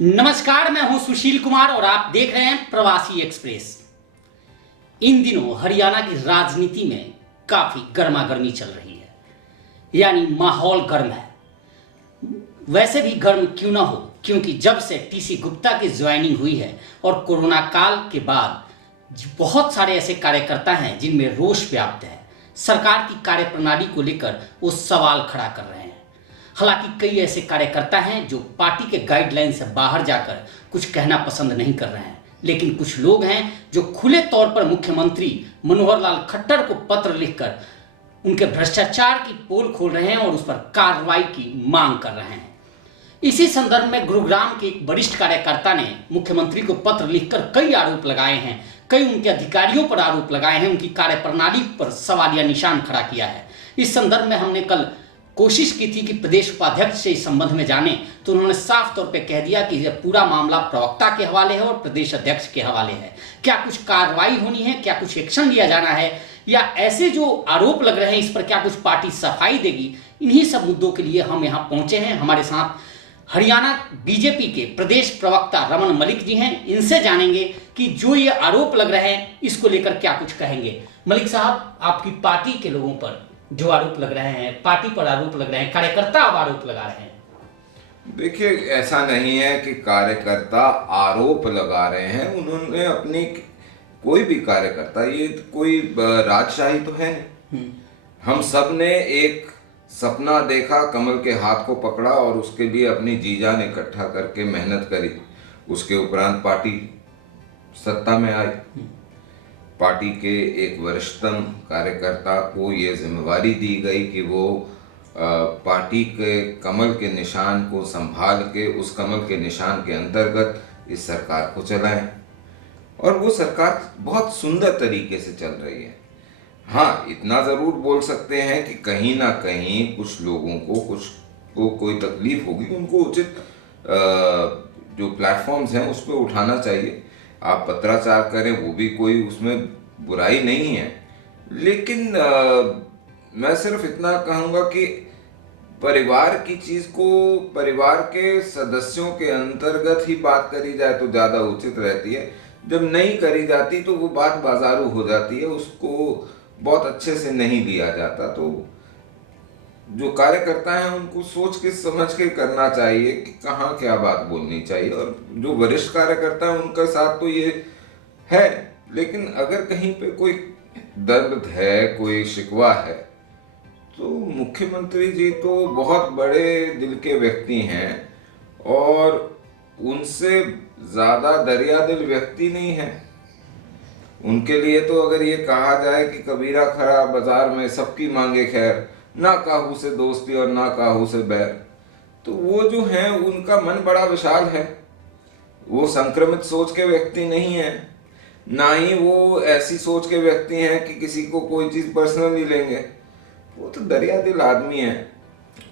नमस्कार, मैं हूं सुशील कुमार और आप देख रहे हैं प्रवासी एक्सप्रेस। इन दिनों हरियाणा की राजनीति में काफी गर्मा गर्मी चल रही है, यानी माहौल गर्म है। वैसे भी गर्म क्यों ना हो, क्योंकि जब से टीसी गुप्ता की ज्वाइनिंग हुई है और कोरोना काल के बाद बहुत सारे ऐसे कार्यकर्ता हैं जिनमें रोष व्याप्त है। सरकार की कार्यप्रणाली को लेकर वो सवाल खड़ा कर रहे हैं। हालांकि कई ऐसे कार्यकर्ता हैं जो पार्टी के गाइडलाइन से बाहर जाकर कुछ कहना पसंद नहीं कर रहे हैं, लेकिन कुछ लोग हैं जो खुले तौर पर मुख्यमंत्री मनोहर लाल खट्टर को पत्र लिखकर उनके भ्रष्टाचार की पोल खोल रहे हैं और उस पर कार्रवाई की मांग कर रहे हैं। इसी संदर्भ में गुरुग्राम के एक वरिष्ठ कार्यकर्ता ने मुख्यमंत्री को पत्र लिखकर कई आरोप लगाए हैं, कई उनके अधिकारियों पर आरोप लगाए हैं, उनकी कार्यप्रणाली पर सवालिया निशान खड़ा किया है। इस संदर्भ में हमने कल कोशिश की थी कि प्रदेश उपाध्यक्ष से इस संबंध में जाने, तो उन्होंने साफ तौर पे कह दिया कि यह पूरा मामला प्रवक्ता के हवाले है और प्रदेश अध्यक्ष के हवाले है। क्या कुछ कार्रवाई होनी है, क्या कुछ एक्शन लिया जाना है, या ऐसे जो आरोप लग रहे हैं इस पर क्या कुछ पार्टी सफाई देगी, इन्हीं सब मुद्दों के लिए हम यहाँ पहुंचे हैं। हमारे साथ हरियाणा बीजेपी के प्रदेश प्रवक्ता रमन मलिक जी हैं। इनसे जानेंगे कि जो ये आरोप लग रहे हैं इसको लेकर क्या कुछ कहेंगे। मलिक साहब, आपकी पार्टी के लोगों पर जो आरोप लग रहे हैं, पार्टी पर आरोप लग रहे हैं, कार्यकर्ता अब आरोप लगा रहे हैं। देखिए, ऐसा नहीं है कि कार्यकर्ता आरोप लगा रहे हैं। उन्होंने अपनी कोई भी कार्यकर्ता, ये कोई राजशाही तो है नहीं। हम सब ने एक सपना देखा, कमल के हाथ को पकड़ा और उसके लिए अपनी जी जान इकट्ठा करके मेहनत करी। उसके उपरांत पार्टी सत्ता में आई। पार्टी के एक वरिष्ठतम कार्यकर्ता को ये जिम्मेवारी दी गई कि वो पार्टी के कमल के निशान को संभाल के उस कमल के निशान के अंतर्गत इस सरकार को चलाएं, और वो सरकार बहुत सुंदर तरीके से चल रही है। हाँ, इतना ज़रूर बोल सकते हैं कि कहीं ना कहीं कुछ लोगों को कोई तकलीफ होगी, उनको उचित जो प्लेटफॉर्म्स हैं उस पर उठाना चाहिए। आप पत्राचार करें, वो भी कोई उसमें बुराई नहीं है, लेकिन मैं सिर्फ इतना कहूँगा कि परिवार की चीज़ को परिवार के सदस्यों के अंतर्गत ही बात करी जाए तो ज़्यादा उचित रहती है। जब नहीं करी जाती तो वो बात बाजारू हो जाती है, उसको बहुत अच्छे से नहीं लिया जाता। तो जो कार्यकर्ता हैं उनको सोच के समझ के करना चाहिए कि कहाँ क्या बात बोलनी चाहिए। और जो वरिष्ठ कार्यकर्ता हैं उनका साथ तो ये है, लेकिन अगर कहीं पे कोई दर्द है, कोई शिकवा है, तो मुख्यमंत्री जी तो बहुत बड़े दिल के व्यक्ति हैं और उनसे ज़्यादा दरिया दिल व्यक्ति नहीं है। उनके लिए तो अगर ये कहा जाए कि कबीरा खरा बाजार में सबकी मांगे खैर, ना काहू से दोस्ती और ना काहू से बैर, तो वो जो हैं उनका मन बड़ा विशाल है। वो संक्रमित सोच के व्यक्ति नहीं है, ना ही वो ऐसी सोच के व्यक्ति हैं कि किसी को कोई चीज़ पर्सनली लेंगे। वो तो दरिया दिल आदमी है।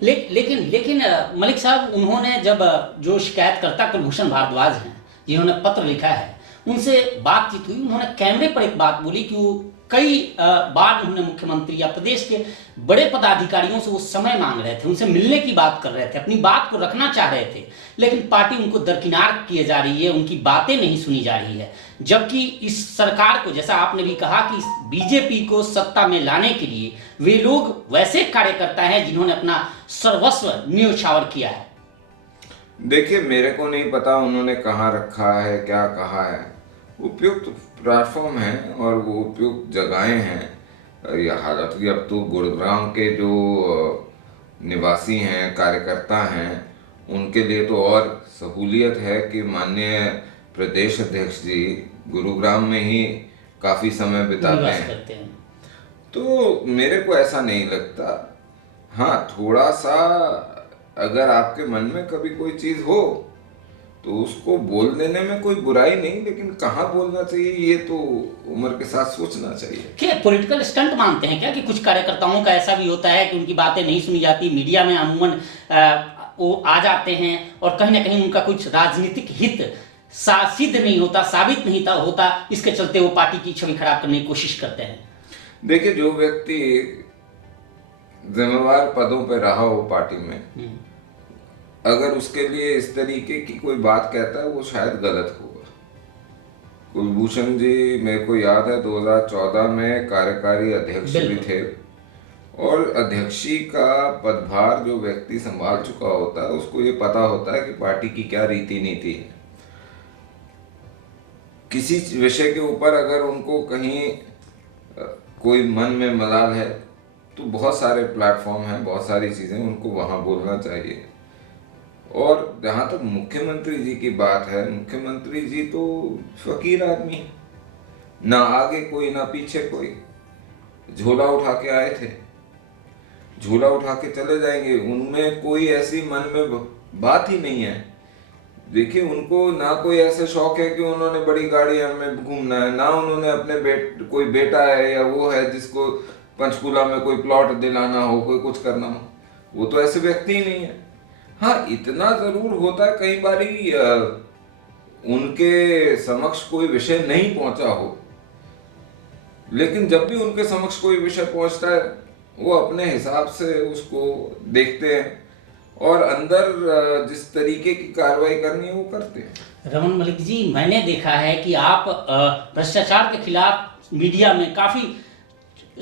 लेकिन मलिक साहब, उन्होंने जब जो शिकायतकर्ता कुलभूषण भारद्वाज हैं जिन्होंने पत्र लिखा है, उनसे बातचीत हुई, उन्होंने कैमरे पर एक बात बोली कि वो कई बार उन्होंने मुख्यमंत्री या प्रदेश के बड़े पदाधिकारियों से वो समय मांग रहे थे, उनसे मिलने की बात कर रहे थे, अपनी बात को रखना चाह रहे थे, लेकिन पार्टी उनको दरकिनार किए जा रही है, उनकी बातें नहीं सुनी जा रही है। जबकि इस सरकार को, जैसा आपने भी कहा कि बीजेपी को सत्ता में लाने के लिए वे लोग वैसे कार्यकर्ता हैं जिन्होंने अपना सर्वस्व न्योछावर किया है। देखिए, मेरे को नहीं पता उन्होंने कहाँ रखा है, क्या कहा है। उपयुक्त प्लेटफॉर्म है और वो उपयुक्त जगहें हैं। या हालांकि अब तो गुरुग्राम के जो निवासी हैं, कार्यकर्ता हैं, उनके लिए तो और सहूलियत है कि माननीय प्रदेश अध्यक्ष जी गुरुग्राम में ही काफ़ी समय बिताते हैं। तो मेरे को ऐसा नहीं लगता। हाँ, थोड़ा सा अगर आपके मन में कभी कोई चीज़ हो तो उसको बोल देने में कोई बुराई नहीं, लेकिन कहाँ बोलना चाहिए ये तो उम्र के साथ सोचना चाहिए। क्या पॉलिटिकल स्टंट मानते हैं क्या कि कुछ कार्यकर्ताओं का ऐसा भी होता है कि उनकी बातें नहीं सुनी जाती, मीडिया में अमूमन वो आ जाते हैं और कहीं ना कहीं उनका कुछ राजनीतिक हित सिद्ध नहीं होता, साबित नहीं होता, इसके चलते वो पार्टी की छवि खराब करने की कोशिश करते हैं? देखिए, जो व्यक्ति जिम्मेवार पदों पर रहा हो पार्टी में, अगर उसके लिए इस तरीके की कोई बात कहता है वो शायद गलत होगा। कुलभूषण जी मेरे को याद है 2014 में कार्यकारी अध्यक्ष भी बिल्कुल। थे, और अध्यक्षी का पदभार जो व्यक्ति संभाल चुका होता है उसको ये पता होता है कि पार्टी की क्या रीति नीति है। किसी विषय के ऊपर अगर उनको कहीं कोई मन में मलाल है तो बहुत सारे प्लेटफॉर्म हैं, बहुत सारी चीज़ें उनको वहाँ बोलना चाहिए। और जहाँ तक मुख्यमंत्री जी की बात है, मुख्यमंत्री जी तो फकीर आदमी है, ना आगे कोई ना पीछे कोई। झोला उठा के आए थे, झोला उठा के चले जाएंगे, उनमें कोई ऐसी मन में बात ही नहीं है। देखिए उनको ना कोई ऐसे शौक है कि उन्होंने बड़ी गाड़ियां में घूमना है, ना उन्होंने अपने कोई बेटा है या वो है जिसको पंचकूला में कोई प्लॉट दिलाना हो, कोई कुछ करना हो, वो तो ऐसे व्यक्ति ही नहीं है। हाँ, इतना जरूर होता है कई बारी उनके समक्ष कोई विषय नहीं पहुंचा हो, लेकिन जब भी उनके समक्ष कोई विषय पहुंचता है वो अपने हिसाब से उसको देखते हैं और अंदर जिस तरीके की कार्रवाई करनी है वो करते हैं। रमन मलिक जी, मैंने देखा है कि आप भ्रष्टाचार के खिलाफ मीडिया में काफी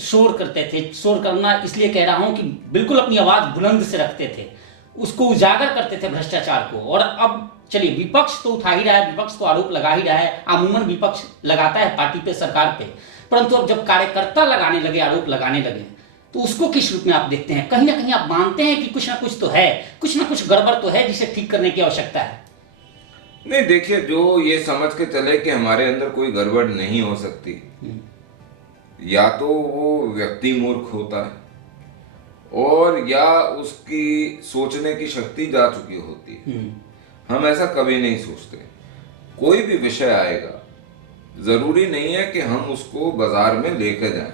शोर करते थे। शोर करना इसलिए कह रहा हूं कि बिल्कुल अपनी आवाज बुलंद से रखते थे, उसको उजागर करते थे भ्रष्टाचार को। और अब चलिए, विपक्ष तो उठा ही रहा है, विपक्ष तो आरोप लगा ही रहा है, अमूमन विपक्ष लगाता है पार्टी पे, सरकार पे, परंतु अब जब कार्यकर्ता लगाने लगे, आरोप लगाने लगे, तो उसको किस रूप में आप देखते हैं? कहीं ना कहीं आप मानते हैं कि कुछ ना कुछ तो है, कुछ ना कुछ गड़बड़ तो है जिसे ठीक करने की आवश्यकता है? नहीं, देखिए, जो ये समझ के चले कि हमारे अंदर कोई गड़बड़ नहीं हो सकती, या तो वो व्यक्ति मूर्ख होता है और या उसकी सोचने की शक्ति जा चुकी होती है। हम ऐसा कभी नहीं सोचते। कोई भी विषय आएगा, जरूरी नहीं है कि हम उसको बाजार में लेकर जाएं,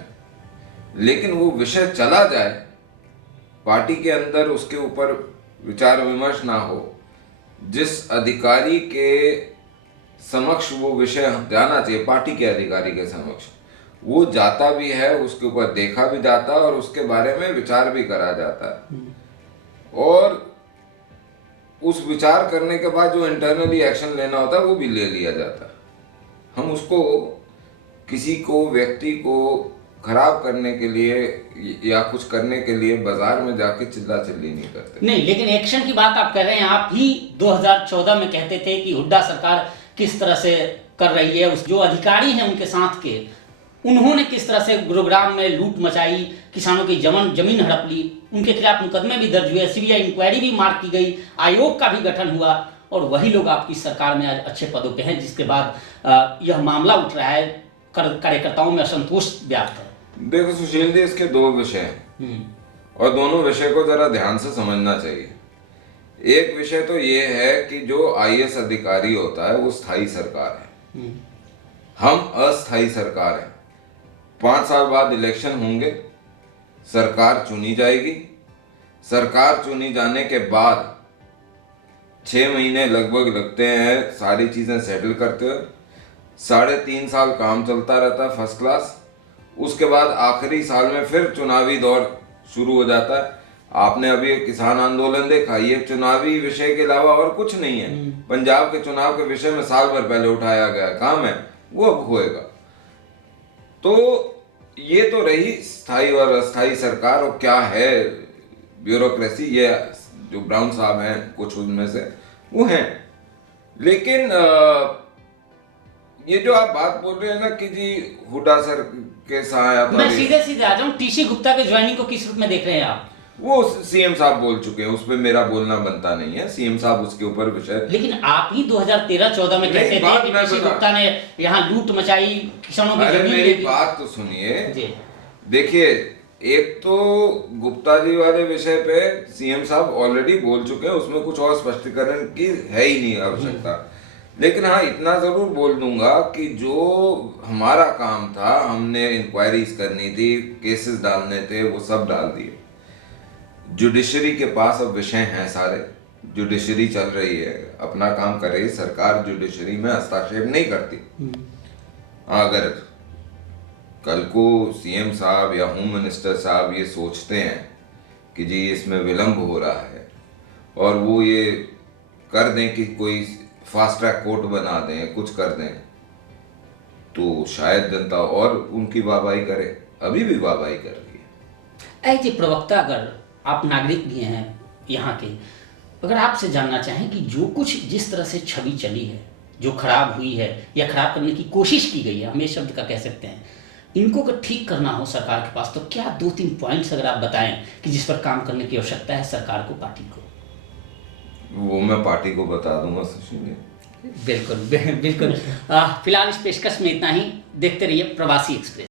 लेकिन वो विषय चला जाए, पार्टी के अंदर उसके ऊपर विचार विमर्श ना हो, जिस अधिकारी के समक्ष वो विषय जाना चाहिए, पार्टी के अधिकारी के समक्ष वो जाता भी है, उसके ऊपर देखा भी जाता है और उसके बारे में विचार भी करा जाता है, और उस विचार करने के बाद जो इंटरनली एक्शन लेना होता है वो भी ले लिया जाता है। हम उसको किसी को, व्यक्ति को खराब करने के लिए या कुछ करने के लिए बाजार में जाके चिल्ला चिल्ली नहीं करते। नहीं, लेकिन एक्शन की बात आप कर रहे हैं। आप ही 2014 में कहते थे कि हुड्डा सरकार किस तरह से कर रही है, उस जो अधिकारी हैं उनके साथ के, उन्होंने किस तरह से गुरुग्राम में लूट मचाई, किसानों की जमीन हड़प ली, उनके खिलाफ मुकदमे भी दर्ज हुए, सीबीआई इंक्वायरी भी मार्क की गई, आयोग का भी गठन हुआ, और वही लोग आपकी सरकार में आज अच्छे पदों पे हैं, जिसके बाद यह मामला उठ रहा है, कार्यकर्ताओं में असंतोष व्याप्त है। देखो सुशील जी, इसके दो विषय हैं और दोनों विषय को जरा ध्यान से समझना चाहिए। एक विषय तो ये है कि जो आईएएस अधिकारी होता है वो स्थायी सरकार है, हम अस्थायी सरकार हैं। 5 साल बाद इलेक्शन होंगे, सरकार चुनी जाएगी, सरकार चुनी जाने के बाद 6 महीने लगभग लगते हैं सारी चीजें सेटल करते हुए, 3.5 साल काम चलता रहता है फर्स्ट क्लास। उसके बाद आखिरी साल में फिर चुनावी दौर शुरू हो जाता है। आपने अभी किसान आंदोलन देखा, ये चुनावी विषय के अलावा और कुछ नहीं है। पंजाब के चुनाव के विषय में साल भर पहले उठाया गया काम है, वो अब होएगा। तो ये तो रही स्थायी और अस्थायी सरकार, और क्या है ब्यूरोक्रेसी, ये जो ब्राउन साहब हैं कुछ उनमें से वो हैं। लेकिन ये जो आप बात बोल रहे हैं ना कि जी हुड्डा सर के सहायता, मैं सीधे सीधे आ जाऊं, टीसी गुप्ता के ज्वाइनिंग को किस रूप में देख रहे हैं आप? वो सीएम साहब बोल चुके हैं, उस पर मेरा बोलना बनता नहीं है, सीएम साहब उसके ऊपर विषय। लेकिन आप ही 2013-14 में कहते थे कि टीसी गुप्ता ने यहाँ लूट मचाई, किसानों की जमीन। मेरी बात तो सुनिए। देखिए, एक तो गुप्ता जी वाले विषय पे सीएम साहब ऑलरेडी बोल चुके हैं, उसमें कुछ और स्पष्टीकरण की है ही नहीं आवश्यकता। लेकिन हाँ, इतना जरूर बोल दूंगा कि जो हमारा काम था, हमने इंक्वायरीज करनी थी, केसेस डालने थे, वो सब डाल दिए। जुडिशरी के पास अब विषय हैं सारे, जुडिशरी चल रही है, अपना काम करे, सरकार जुडिशरी में हस्तक्षेप नहीं करती। अगर कल को सीएम साहब या होम मिनिस्टर साहब ये सोचते हैं कि जी इसमें विलंब हो रहा है और वो ये कर दें कि कोई फास्ट ट्रैक कोर्ट बना दें, कुछ कर दें, तो शायद जनता और उनकी वाहवाही करे। अभी भी वाहवाही कर रही है। एज ए प्रवक्ता, अगर आप नागरिक भी हैं यहाँ के, अगर आपसे जानना चाहें कि जो कुछ जिस तरह से छवि चली है, जो खराब हुई है या खराब करने की कोशिश की गई है, हम ये शब्द का कह सकते हैं, इनको अगर ठीक करना हो सरकार के पास, तो क्या 2-3 पॉइंट्स अगर आप बताएं कि जिस पर काम करने की आवश्यकता है सरकार को, पार्टी को? वो मैं पार्टी को बता दूंगा सुशील। बिल्कुल बिल्कुल। फिलहाल इस पेशकश में इतना ही। देखते रहिए प्रवासी एक्सप्रेस।